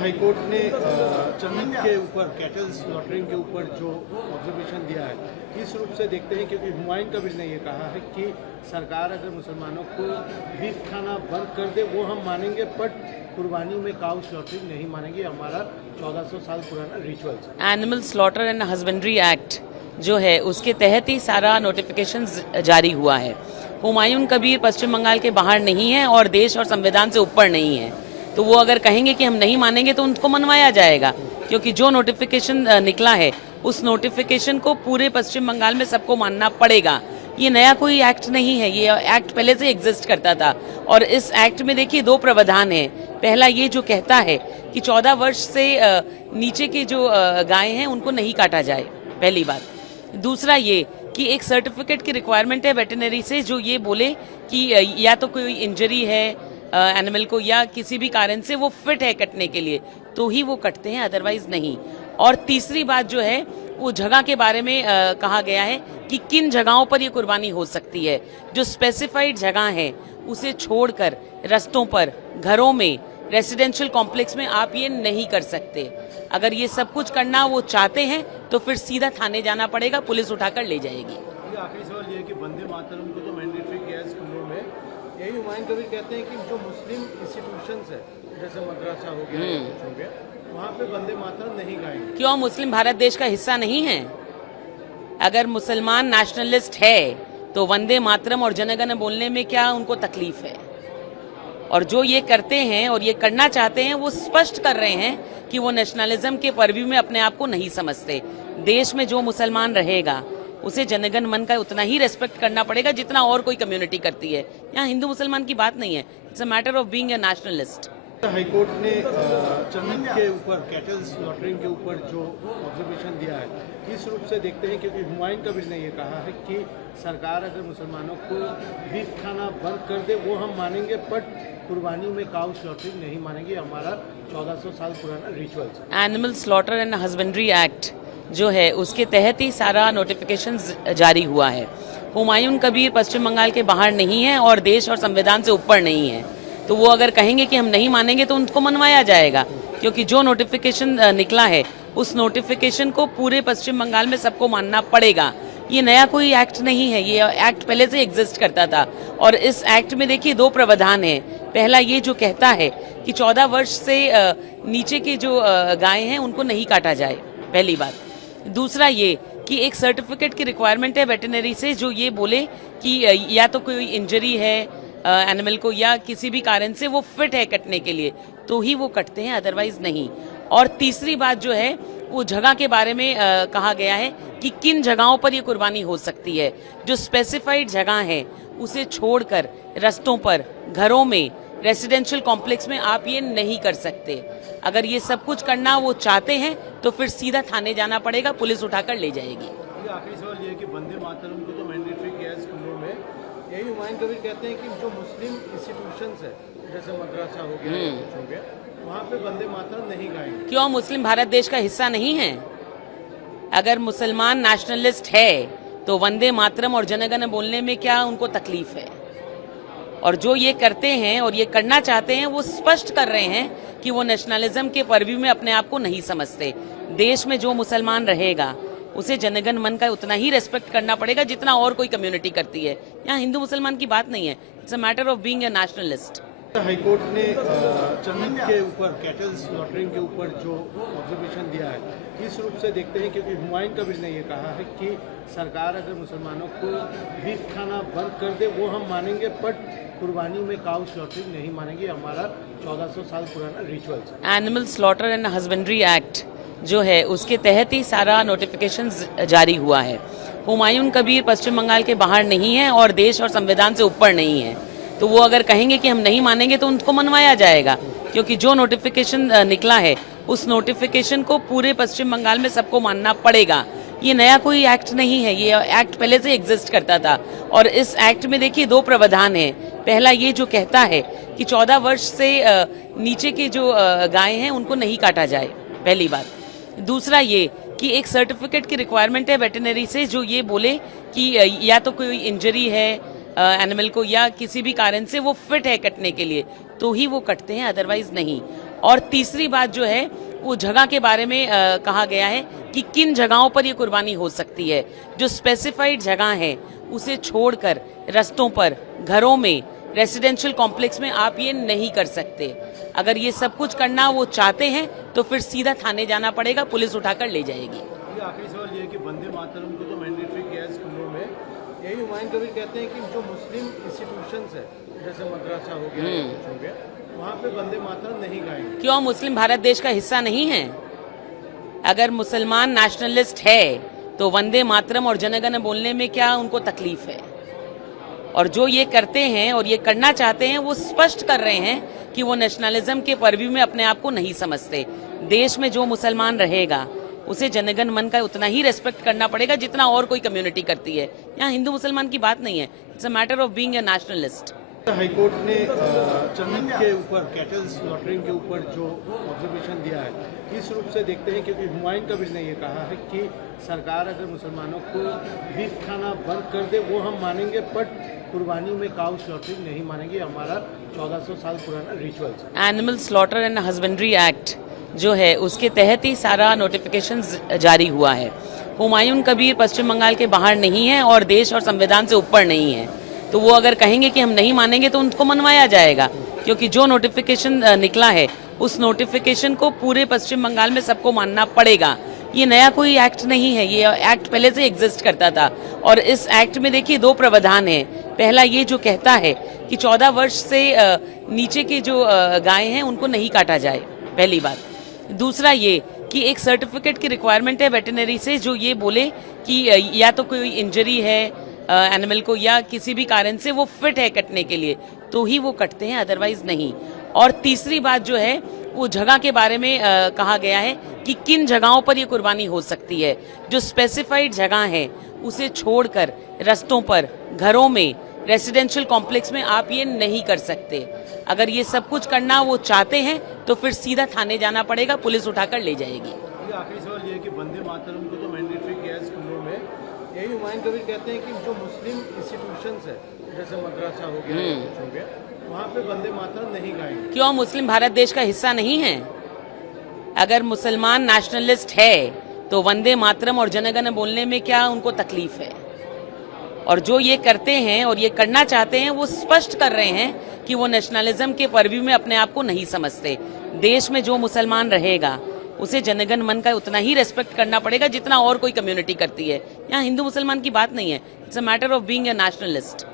High court ने चंद के ऊपर कैटल स्लॉटरिंग के ऊपर जो ऑब्जर्वेशन दिया है, किस रूप से देखते हैं? क्योंकि हुमायूं कबीर ने ये कहा है कि सरकार अगर मुसलमानों को बीफ खाना बंद कर दे वो हम मानेंगे, बट कुर्बानी में काउ स्लॉटरिंग नहीं मानेंगे। हमारा 1400 साल पुराना रिचुअल्स है। Animal slaughter and husbandry act जो है उसके तहत ही सारा नोटिफिकेशन जारी हुआ है। हुमायूं कबीर पश्चिम बंगाल के बाहर नहीं है और देश और संविधान से ऊपर नहीं है, तो वो अगर कहेंगे कि हम नहीं मानेंगे तो उनको मनवाया जाएगा, क्योंकि जो नोटिफिकेशन निकला है उस नोटिफिकेशन को पूरे पश्चिम बंगाल में सबको मानना पड़ेगा। ये नया कोई एक्ट नहीं है, ये एक्ट पहले से एग्जिस्ट करता था। और इस एक्ट में देखिए दो प्रावधान है। पहला ये जो कहता है कि 14 वर्ष से नीचे की जो गायें हैं उनको नहीं काटा जाए, पहली बात। दूसरा ये कि एक सर्टिफिकेट की रिक्वायरमेंट है वेटरनरी से, जो ये बोले कि या तो कोई इंजरी है एनिमल को या किसी भी कारण से वो फिट है कटने के लिए, तो ही वो कटते हैं, अदरवाइज नहीं। और तीसरी बात जो है वो जगह के बारे में कहा गया है कि किन जगहों पर ये कुर्बानी हो सकती है। जो स्पेसिफाइड जगह है उसे छोड़कर रास्तों पर, घरों में, रेसिडेंशियल कॉम्प्लेक्स में आप ये नहीं कर सकते। अगर ये सब कुछ करना वो चाहते हैं तो फिर सीधा थाने जाना पड़ेगा, पुलिस उठाकर ले जाएगी। आखिरी सवाल ये है कि वंदे मातरम को तो मैंडेटरी किया है स्कूलों में, यही हुमायूं कबीर कहते हैं कि जो मुस्लिम इंस्टीट्यूशंस है जैसे मदरसा हो गया, कुछ हो गया, वहाँ पे वंदे मातरम नहीं गाएंगे। क्यों? मुस्लिम भारत देश का हिस्सा नहीं है? अगर मुसलमान नेशनलिस्ट है तो वंदे मातरम और जनगण बोलने में क्या उनको तकलीफ है? और जो ये करते हैं और ये करना चाहते हैं वो स्पष्ट कर रहे हैं कि वो नेशनलिज्म के परव्यू में अपने आप को नहीं समझते। देश में जो मुसलमान रहेगा उसे जनगण मन का उतना ही रेस्पेक्ट करना पड़ेगा जितना और कोई कम्युनिटी करती है। यहाँ हिंदू मुसलमान की बात नहीं है, it's a matter of being a nationalist. High court ने चंद के ऊपर कैटल स्लॉटरिंग के ऊपर जो ऑब्जर्वेशन दिया है, किस रूप से देखते हैं? क्योंकि हुमायूं कबीर ने ये कहा है कि सरकार अगर मुसलमानों को बीफ खाना बंद कर दे वो हम मानेंगे, बट कुर्बानी में काउ स्लॉटरिंग नहीं मानेंगे। हमारा 1400 साल पुराना रिचुअल्स है। Animal slaughter and husbandry act जो है उसके तहत ही सारा नोटिफिकेशन जारी हुआ है। हुमायूं कबीर पश्चिम बंगाल के बाहर नहीं है और देश और संविधान से ऊपर नहीं है, तो वो अगर कहेंगे कि हम नहीं मानेंगे तो उनको मनवाया जाएगा, क्योंकि जो नोटिफिकेशन निकला है उस नोटिफिकेशन को पूरे पश्चिम बंगाल में सबको मानना पड़ेगा। ये नया कोई एक्ट नहीं है, ये एक्ट पहले से एग्जिस्ट करता था। और इस एक्ट में देखिए दो प्रावधान है। पहला ये जो कहता है कि 14 वर्ष से नीचे की जो गायें हैं उनको नहीं काटा जाए, पहली बात। दूसरा ये कि एक सर्टिफिकेट की रिक्वायरमेंट है वेटरनरी से, जो ये बोले कि या तो कोई इंजरी है एनिमल को या किसी भी कारण से वो फिट है कटने के लिए, तो ही वो कटते हैं, अदरवाइज नहीं। और तीसरी बात जो है वो जगह के बारे में कहा गया है कि किन जगहों पर ये कुर्बानी हो सकती है। जो स्पेसिफाइड जगह है उसे छोड़कर रास्तों पर, घरों में, रेसिडेंशियल कॉम्प्लेक्स में आप ये नहीं कर सकते। अगर ये सब कुछ करना वो चाहते हैं तो फिर सीधा थाने जाना पड़ेगा, पुलिस उठाकर ले जाएगी। आखिरी सवाल ये है कि वंदे मातरम को तो मैंडेटरी किया है स्कूलों में, यही हुमायूं कबीर कहते हैं कि जो मुस्लिम इंस्टीट्यूशंस है जैसे मदरसा हो गया, कुछ हो गया, वहाँ पे वंदे मातरम नहीं गाएंगे। क्यों? मुस्लिम भारत देश का हिस्सा नहीं है? अगर मुसलमान नेशनलिस्ट है तो वंदे मातरम और जनगण बोलने में क्या उनको तकलीफ है? और जो ये करते हैं और ये करना चाहते हैं वो स्पष्ट कर रहे हैं कि वो नेशनलिज्म के परव्यू में अपने आप को नहीं समझते। देश में जो मुसलमान रहेगा उसे जनगण मन का उतना ही रेस्पेक्ट करना पड़ेगा जितना और कोई कम्युनिटी करती है। यहाँ हिंदू मुसलमान की बात नहीं है, it's a matter of being a nationalist. High court ने चंद के ऊपर कैटल स्लॉटरिंग के ऊपर जो ऑब्जर्वेशन दिया है, किस रूप से देखते हैं? क्योंकि हुमायूं कबीर ने ये कहा है कि सरकार अगर मुसलमानों को बीफ खाना बंद कर दे वो हम मानेंगे, बट कुर्बानी में काउ स्लॉटरिंग नहीं मानेंगे। हमारा 1400 साल पुराना रिचुअल्स है। Animal slaughter and husbandry act जो है उसके तहत ही सारा नोटिफिकेशन जारी हुआ है। हुमायूं कबीर पश्चिम बंगाल के बाहर नहीं है और देश और संविधान से ऊपर नहीं है, तो वो अगर कहेंगे कि हम नहीं मानेंगे तो उनको मनवाया जाएगा, क्योंकि जो नोटिफिकेशन निकला है उस नोटिफिकेशन को पूरे पश्चिम बंगाल में सबको मानना पड़ेगा। ये नया कोई एक्ट नहीं है, ये एक्ट पहले से एग्जिस्ट करता था। और इस एक्ट में देखिए दो प्रावधान है। पहला ये जो कहता है कि 14 वर्ष से नीचे की जो गायें हैं उनको नहीं काटा जाए, पहली बात। दूसरा ये कि एक सर्टिफिकेट की रिक्वायरमेंट है वेटरनरी से, जो ये बोले कि या तो कोई इंजरी है एनिमल को या किसी भी कारण से वो फिट है कटने के लिए, तो ही वो कटते हैं, अदरवाइज नहीं। और तीसरी बात जो है वो जगह के बारे में कहा गया है कि किन जगहों पर ये कुर्बानी हो सकती है। जो स्पेसिफाइड जगह है उसे छोड़कर रास्तों पर, घरों में, रेसिडेंशियल कॉम्प्लेक्स में आप ये नहीं कर सकते। अगर ये सब कुछ करना वो चाहते हैं तो फिर सीधा थाने जाना पड़ेगा, पुलिस उठाकर ले जाएगी। ये आखिरी सवाल ये है कि वंदे मातरम को तो मैंडेटरी किया है स्कूलों में, यही हुमायूं कबीर कहते हैं कि जो मुस्लिम इंस्टीट्यूशंस है जैसे मदरसा हो गया या कुछ हो गया, वहाँ पे वंदे मातरम नहीं गाएंगे। क्यों मुस्लिम भारत देश का हिस्सा नहीं है? अगर मुसलमान नेशनलिस्ट है तो वंदे मातरम और जनगण बोलने में क्या उनको तकलीफ है? और जो ये करते हैं और ये करना चाहते हैं वो स्पष्ट कर रहे हैं कि वो नेशनलिज्म के परव्यू में अपने आप को नहीं समझते। देश में जो मुसलमान रहेगा उसे जनगण मन का उतना ही रेस्पेक्ट करना पड़ेगा जितना और कोई कम्युनिटी करती है। यहाँ हिंदू मुसलमान की बात नहीं है, it's a matter of being a nationalist. High court ने चंद के ऊपर, कैटल स्लॉटरिंग के ऊपर जो ऑब्जर्वेशन दिया है, इस रूप से देखते हैं क्योंकि हुमायूं कबीर ने ये कहा है कि सरकार अगर मुसलमानों को बीफ खाना बंद कर दे वो हम मानेंगे, बट कुर्बानी में काउ स्लॉटरिंग नहीं मानेंगे, हमारा 1400 साल पुराना rituals. Animal slaughter and husbandry act जो है उसके तहत ही सारा नोटिफिकेशन जारी हुआ है। हुमायूं कबीर पश्चिम बंगाल के बाहर नहीं है और देश और संविधान से ऊपर नहीं है, तो वो अगर कहेंगे कि हम नहीं मानेंगे तो उनको मनवाया जाएगा, क्योंकि जो नोटिफिकेशन निकला है उस नोटिफिकेशन को पूरे पश्चिम बंगाल में सबको मानना पड़ेगा। ये नया कोई एक्ट नहीं है, ये एक्ट पहले से एग्जिस्ट करता था। और इस एक्ट में देखिए 2 प्रावधान है। पहला ये जो कहता है कि 14 वर्ष से नीचे के जो गाय हैं उनको नहीं काटा जाए, पहली बात। दूसरा ये कि एक सर्टिफिकेट की रिक्वायरमेंट है वेटरनरी से जो ये बोले कि या तो कोई इंजरी है एनिमल को या किसी भी कारण से वो फिट है कटने के लिए तो ही वो कटते हैं, अदरवाइज नहीं। और तीसरी बात जो है वो जगह के बारे में कहा गया है कि किन जगहों पर ये कुर्बानी हो सकती है। जो स्पेसिफाइड जगह है उसे छोड़कर रास्तों पर, घरों में, रेसिडेंशियल कॉम्प्लेक्स में आप ये नहीं कर सकते। अगर ये सब कुछ करना वो चाहते हैं तो फिर सीधा थाने जाना पड़ेगा, पुलिस उठाकर ले जाएगी। ये आखिरी सवाल ये है कि वंदे मातरम को तो मैंडेटरी किया है स्कूलों में, यही हुमायूं कबीर कहते हैं कि जो मुस्लिम इंस्टीट्यूशंस है जैसे मदरसा हो गया या कुछ हो गया, वहाँ पे वंदे मातरम नहीं गाएंगे। क्यों मुस्लिम भारत देश का हिस्सा नहीं है? अगर मुसलमान नेशनलिस्ट है तो वंदे मातरम और जनगण बोलने में क्या उनको तकलीफ है? और जो ये करते हैं और ये करना चाहते हैं वो स्पष्ट कर रहे हैं कि वो नेशनलिज्म के परव्यू में अपने आप को नहीं समझते। देश में जो मुसलमान रहेगा उसे जनगण मन का उतना ही रेस्पेक्ट करना पड़ेगा जितना और कोई कम्युनिटी करती है। यहाँ हिंदू मुसलमान की बात नहीं है, it's a matter of being a nationalist.